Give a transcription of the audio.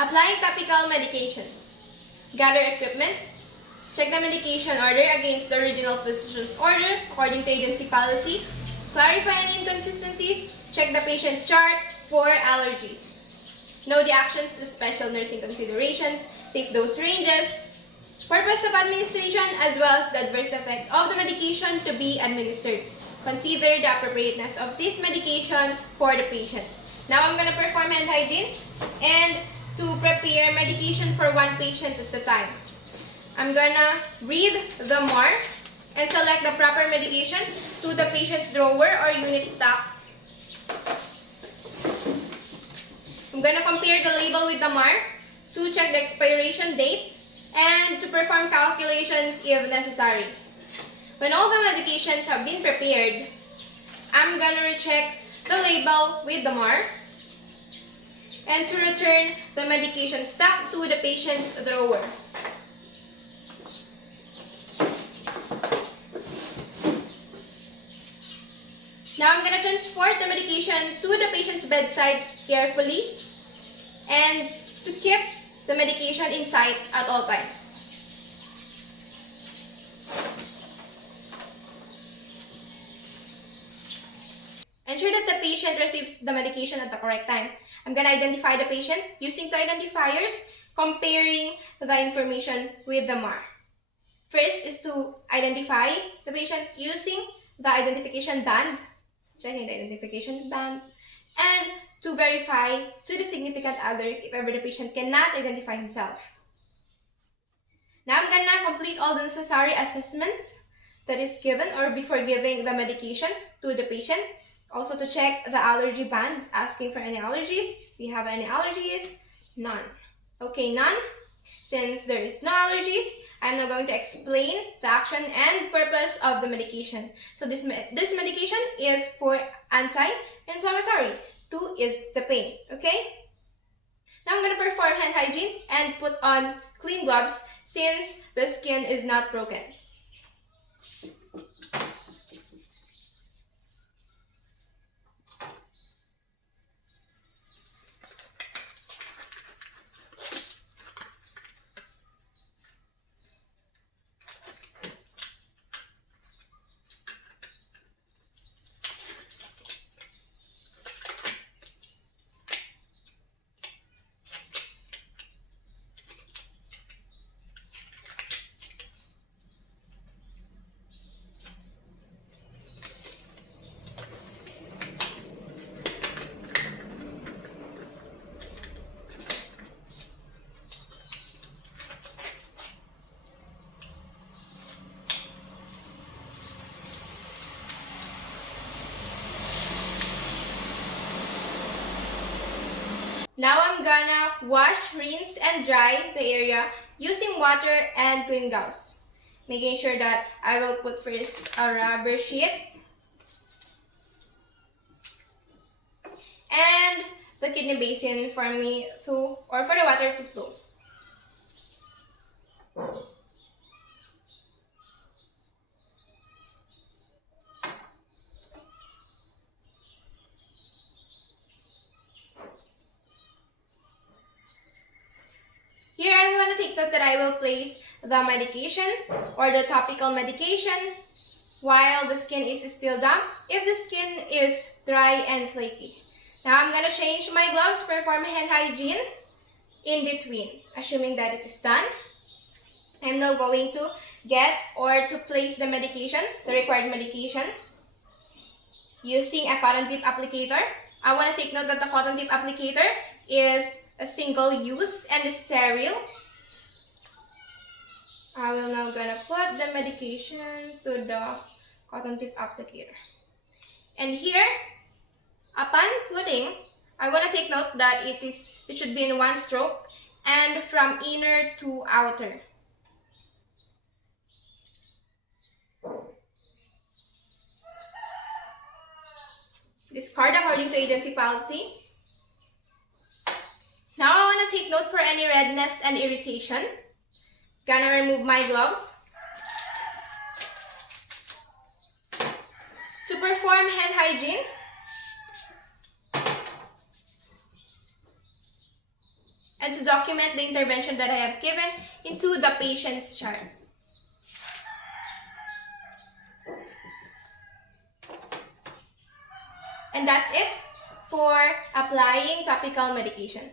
Applying topical medication. Gather equipment. Check the medication order against the original physician's order according to agency policy. Clarify any inconsistencies. Check the patient's chart for allergies. Know the actions to special nursing considerations, safe dose ranges, purpose of administration, as well as the adverse effect of the medication to be administered. Consider the appropriateness of this medication for the patient. Now I'm going to perform hand hygiene and to prepare medication for one patient at a time. I'm going to read the mark and select the proper medication to the patient's drawer or unit stock. I'm going to compare the label with the mark to check the expiration date and to perform calculations if necessary. When all the medications have been prepared, I'm going to recheck the label with the mark and to return the medication stock to the patient's drawer. Now I'm going to transport the medication to the patient's bedside carefully and to keep the medication in sight at all times. Ensure that the patient receives the medication at the correct time. I'm going to identify the patient using two identifiers, comparing the information with the mark. First is to identify the patient using the identification band, checking the identification band, and to verify to the significant other if ever the patient cannot identify himself. Now I'm going to complete all the necessary assessment that is given or before giving the medication to the patient. Also to check the allergy band, asking for any allergies. Do you have any allergies? None. Okay, none. Since there is no allergies, I'm now going to explain the action and purpose of the medication. So this medication is for anti-inflammatory. 2 is the pain. Okay? Now I'm going to perform hand hygiene and put on clean gloves since the skin is not broken. Now I'm gonna wash, rinse, and dry the area using water and clean gauze. Making sure that I will put first a rubber sheet and the kidney basin for the water to flow. Here I want to take note that I will place the medication or the topical medication while the skin is still damp if the skin is dry and flaky. Now I'm going to change my gloves, perform hand hygiene in between. Assuming that it is done, I'm now going to get or to place the medication, the required medication, using a cotton tip applicator. I want to take note that the cotton tip applicator is a single use and is sterile. I will now gonna put the medication to the cotton tip applicator. And here, upon putting, I want to take note that it should be in one stroke and from inner to outer. Discard according to agency policy. Now I want to take note for any redness and irritation. Gonna remove my gloves. To perform hand hygiene, and to document the intervention that I have given into the patient's chart. And that's it for applying topical medication.